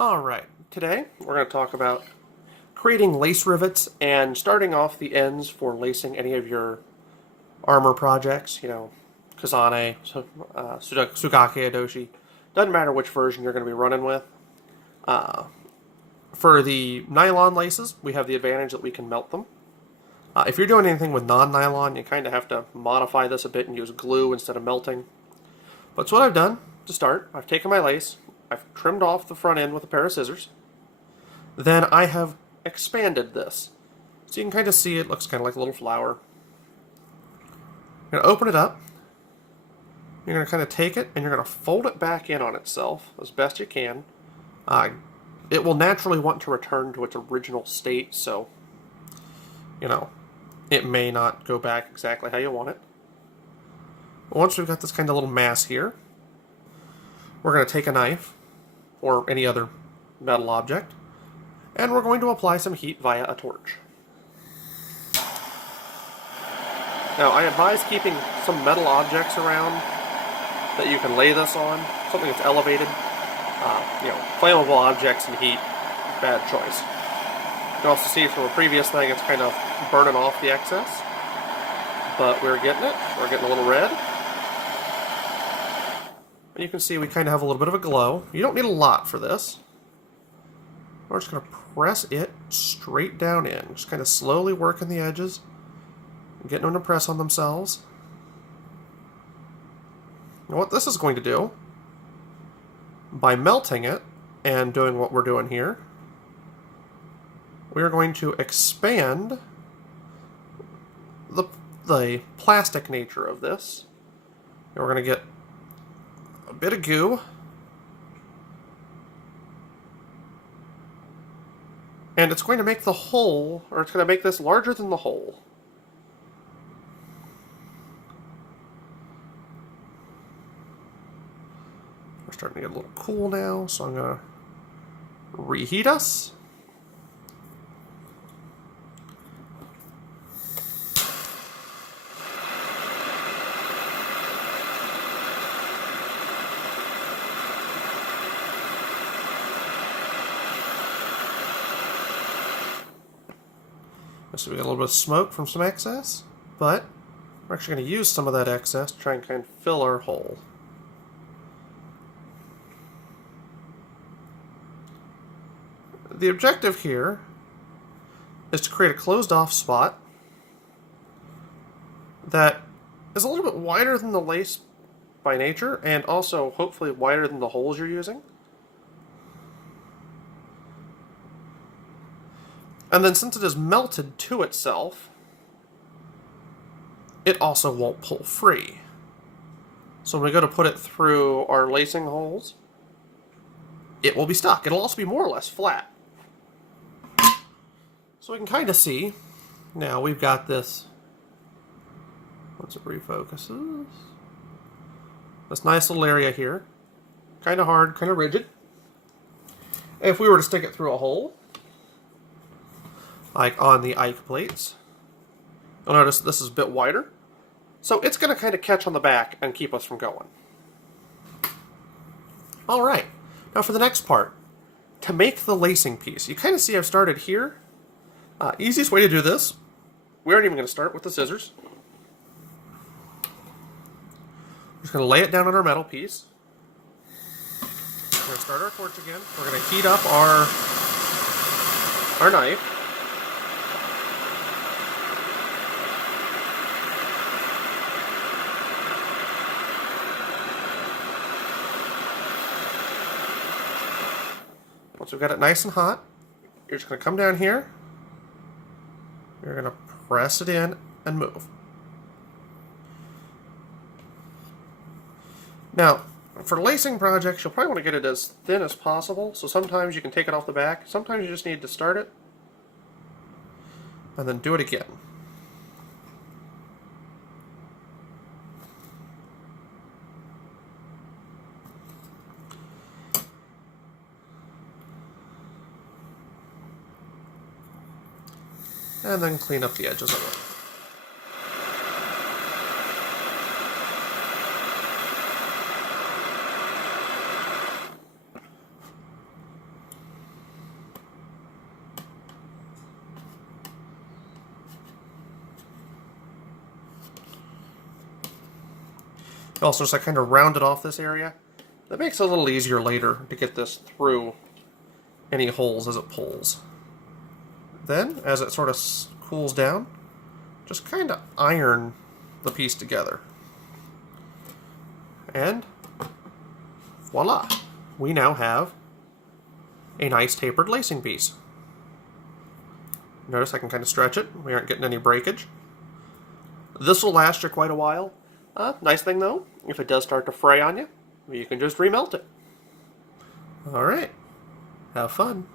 Alright, today we're going to talk about creating lace rivets and starting off the ends for lacing any of your armor projects, Kazane, Sugake, Odoshi. Doesn't matter which version you're going to be running with. For the nylon laces, we have the advantage that we can melt them. If you're doing anything with non-nylon, you kind of have to modify this a bit and use glue instead of melting. But so what I've done to start, I've taken my lace, I've trimmed off the front end with a pair of scissors. Then I have expanded this. So you can kind of see it looks kind of like a little flower. You're going to open it up. You're going to kind of take it and you're going to fold it back in on itself as best you can. It will naturally want to return to its original state, so, it may not go back exactly how you want it. But once we've got this kind of little mass here, we're going to take a knife or any other metal object, and we're going to apply some heat via a torch. Now, I advise keeping some metal objects around that you can lay this on, something that's elevated. Flammable objects and heat, bad choice. You can also see from a previous thing it's kind of burning off the excess, but we're getting it. We're getting a little red. And you can see we kind of have a little bit of a glow. You don't need a lot for this. We're just going to press it straight down in. Just kind of slowly working the edges, getting them to press on themselves. And what this is going to do, by melting it and doing what we're doing here, we are going to expand the plastic nature of this. And we're going to get a bit of goo. And it's going to make the hole, or it's going to make this larger than the hole. We're starting to get a little cool now, so I'm going to reheat us. So we got a little bit of smoke from some excess, but we're actually going to use some of that excess to try and kind of fill our hole. The objective here is to create a closed-off spot that is a little bit wider than the lace by nature, and also hopefully wider than the holes you're using. And then since it is melted to itself, it also won't pull free. So when we go to put it through our lacing holes, it will be stuck. It'll also be more or less flat. So we can kind of see, now we've got this, once it refocuses, this nice little area here. Kind of hard, kind of rigid. If we were to stick it through a hole, like on the Ike plates, you'll notice this is a bit wider. So it's going to kind of catch on the back and keep us from going. Alright, now for the next part, to make the lacing piece. You kind of see I've started here. Easiest way to do this, we aren't even going to start with the scissors. We're just going to lay it down on our metal piece. We're going to start our torch again. We're going to heat up our knife. Once we've got it nice and hot, you're just going to come down here. You're going to press it in and move. Now, for lacing projects, you'll probably want to get it as thin as possible, so sometimes you can take it off the back. Sometimes you just need to start it and then do it again. And then clean up the edges of it. Also, just I kind of rounded off this area. That makes it a little easier later to get this through any holes as it pulls. Then, as it sort of cools down, just kind of iron the piece together. And voila! We now have a nice tapered lacing piece. Notice I can kind of stretch it. We aren't getting any breakage. This will last you quite a while. Nice thing though, if it does start to fray on you, you can just remelt it. Alright, have fun.